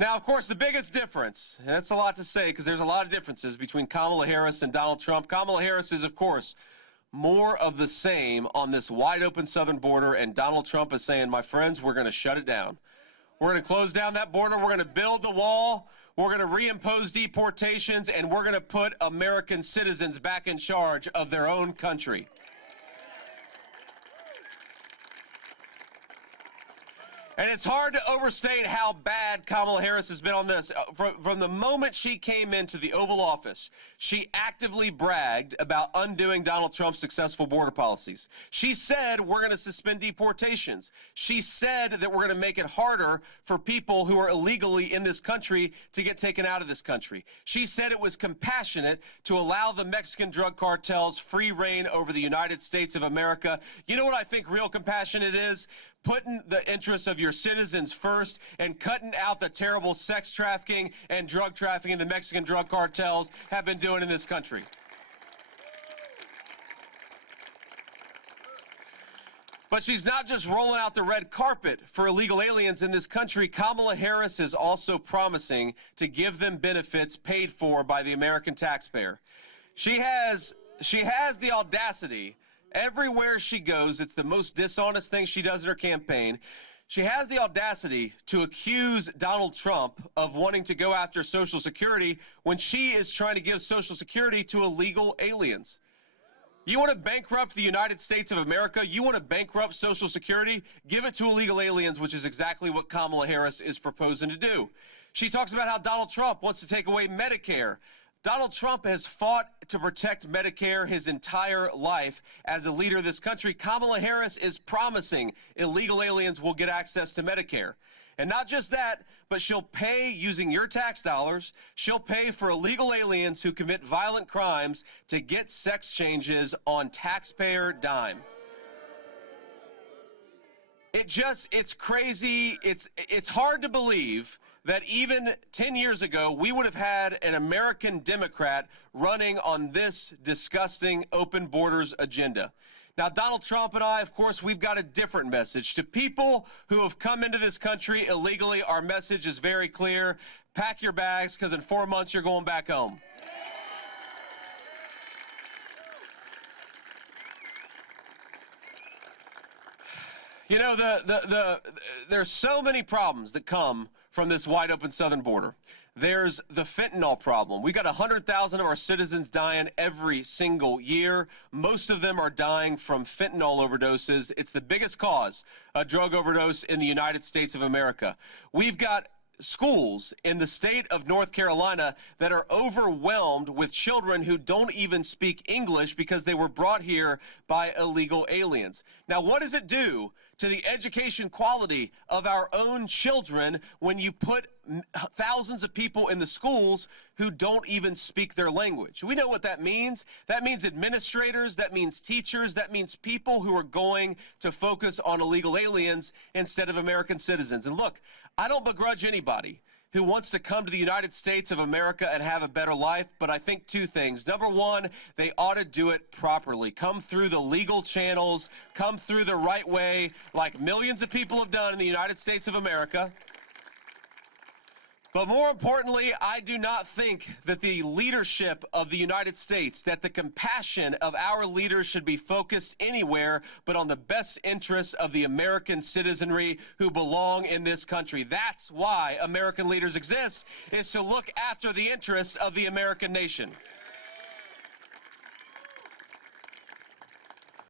Now, of course, the biggest difference, and that's a lot to say because there's a lot of differences between Kamala Harris and Donald Trump. Kamala Harris is, of course, more of the same on this wide-open southern border, and Donald Trump is saying, my friends, we're going to shut it down. We're going to close down that border. We're going to build the wall. We're going to reimpose deportations, and we're going to put American citizens back in charge of their own country. And it's hard to overstate how bad Kamala Harris has been on this. From the moment she came into the Oval Office, she actively bragged about undoing Donald Trump's successful border policies. She said, we're going to suspend deportations. She said that we're going to make it harder for people who are illegally in this country to get taken out of this country. She said it was compassionate to allow the Mexican drug cartels free reign over the United States of America. You know what I think real compassionate is? Putting the interests of your citizens first and cutting out the terrible sex trafficking and drug trafficking the Mexican drug cartels have been doing in this country. But she's not just rolling out the red carpet for illegal aliens in this country. Kamala Harris is also promising to give them benefits paid for by the American taxpayer. She has the audacity. Everywhere she goes, it's the most dishonest thing she does in her campaign. She has the audacity to accuse Donald Trump of wanting to go after Social Security when she is trying to give Social Security to illegal aliens. You want to bankrupt the United States of America? You want to bankrupt Social Security? Give it to illegal aliens, which is exactly what Kamala Harris is proposing to do. She talks about how Donald Trump wants to take away Medicare. Donald Trump has fought to protect Medicare his entire life as a leader of this country. Kamala Harris is promising illegal aliens will get access to Medicare. And not just that, but she'll pay using your tax dollars. She'll pay for illegal aliens who commit violent crimes to get sex changes on taxpayer dime. It's crazy. It's hard to believe that even 10 years ago, we would have had an American Democrat running on this disgusting open borders agenda. Now, Donald Trump and I, of course, we've got a different message. To people who have come into this country illegally, our message is very clear. Pack your bags, because in 4 months, you're going back home. You know, there's so many problems that come from this wide open southern border. There's the fentanyl problem. We got 100,000 of our citizens dying every single year. Most of them are dying from fentanyl overdoses. It's the biggest cause of drug overdose in the United States of America. We've got schools in the state of North Carolina that are overwhelmed with children who don't even speak English because they were brought here by illegal aliens. Now, what does it do to the education quality of our own children when you put thousands of people in the schools who don't even speak their language? We know what that means. That means administrators, that means teachers, that means people who are going to focus on illegal aliens instead of American citizens. And look, I don't begrudge anybody who wants to come to the United States of America and have a better life, but I think two things. Number one, they ought to do it properly. Come through the legal channels, come through the right way, like millions of people have done in the United States of America. But more importantly, I do not think that the leadership of the United States, that the compassion of our leaders should be focused anywhere but on the best interests of the American citizenry who belong in this country. That's why American leaders exist, is to look after the interests of the American nation.